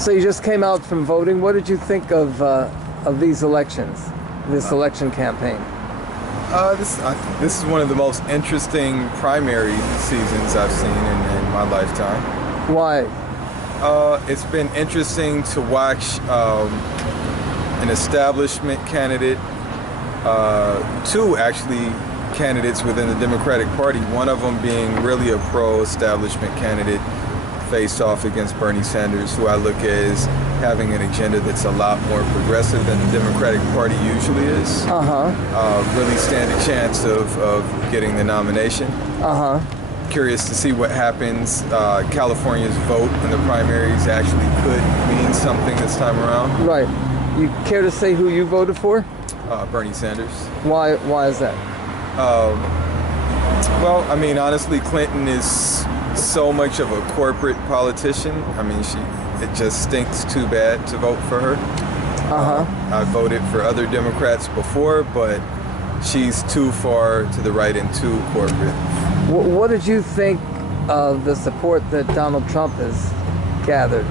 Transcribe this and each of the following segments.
So you just came out from voting. What did you think of these elections, this election campaign? This is one of the most interesting primary seasons I've seen in my lifetime. Why? It's been interesting to watch an establishment candidate, two actually candidates within the Democratic Party, one of them being really a pro-establishment candidate, faced off against Bernie Sanders, who I look at as having an agenda that's a lot more progressive than the Democratic Party usually is. Really stand a chance of getting the nomination. Curious to see what happens. California's vote in the primaries actually could mean something this time around. Right. You care to say who you voted for? Bernie Sanders. Why is that? Well, I mean, honestly, Clinton is so much of a corporate politician. I mean, it just stinks too bad to vote for her. I voted for other Democrats before, but she's too far to the right and too corporate. What did you think of the support that Donald Trump has gathered?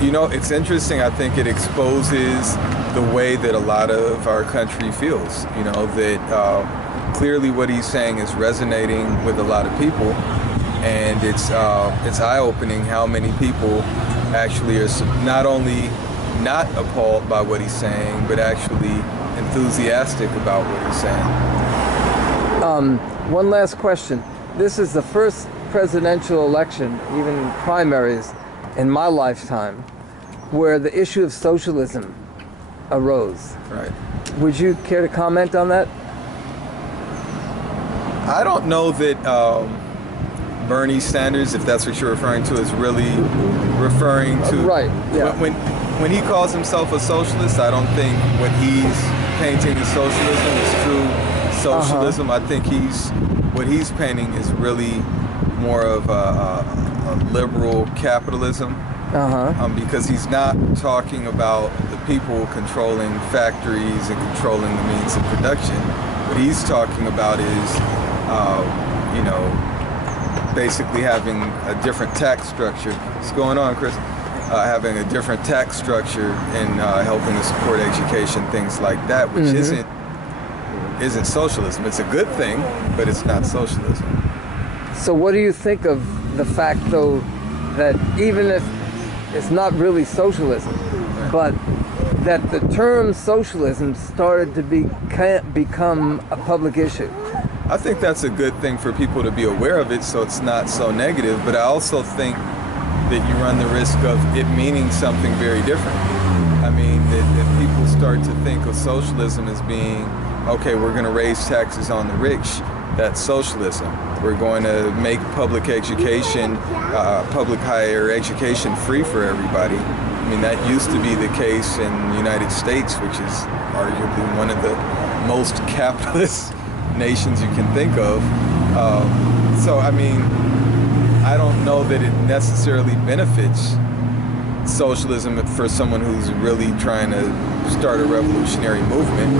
You know, it's interesting. I think it exposes the way that a lot of our country feels. You know, that clearly what he's saying is resonating with a lot of people. And it's eye-opening how many people actually are not only not appalled by what he's saying, but actually enthusiastic about what he's saying. One last question. This is the first presidential election, even primaries, in my lifetime, where the issue of socialism arose. Right. Would you care to comment on that? I don't know that Bernie Sanders, if that's what you're referring to, is really referring to. Right. Yeah. When he calls himself a socialist, I don't think what he's painting as socialism is true socialism. I think what he's painting is really more of a liberal capitalism. Because he's not talking about the people controlling factories and controlling the means of production. What he's talking about is, you know, basically having a different tax structure. What's going on, Chris? Having a different tax structure and helping to support education, things like that, which isn't socialism. It's a good thing, but it's not socialism. So what do you think of the fact, though, that even if it's not really socialism, but that the term socialism started to become a public issue? I think that's a good thing for people to be aware of it, so it's not so negative, but I also think that you run the risk of it meaning something very different. I mean, that people start to think of socialism as being, okay, we're going to raise taxes on the rich. That's socialism. We're going to make public education, public higher education free for everybody. I mean, that used to be the case in the United States, which is arguably one of the most capitalist nations you can think of. So, I mean, I don't know that it necessarily benefits socialism for someone who's really trying to start a revolutionary movement.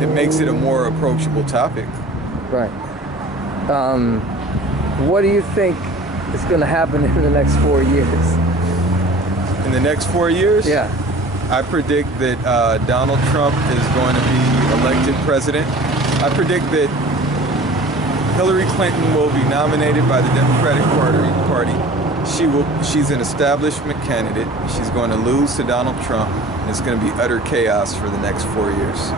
It makes it a more approachable topic. Right. What do you think is going to happen in the next 4 years? In the next 4 years? Yeah. I predict that Donald Trump is going to be elected president. I predict that Hillary Clinton will be nominated by the Democratic Party. She's an establishment candidate. She's going to lose to Donald Trump. It's going to be utter chaos for the next 4 years.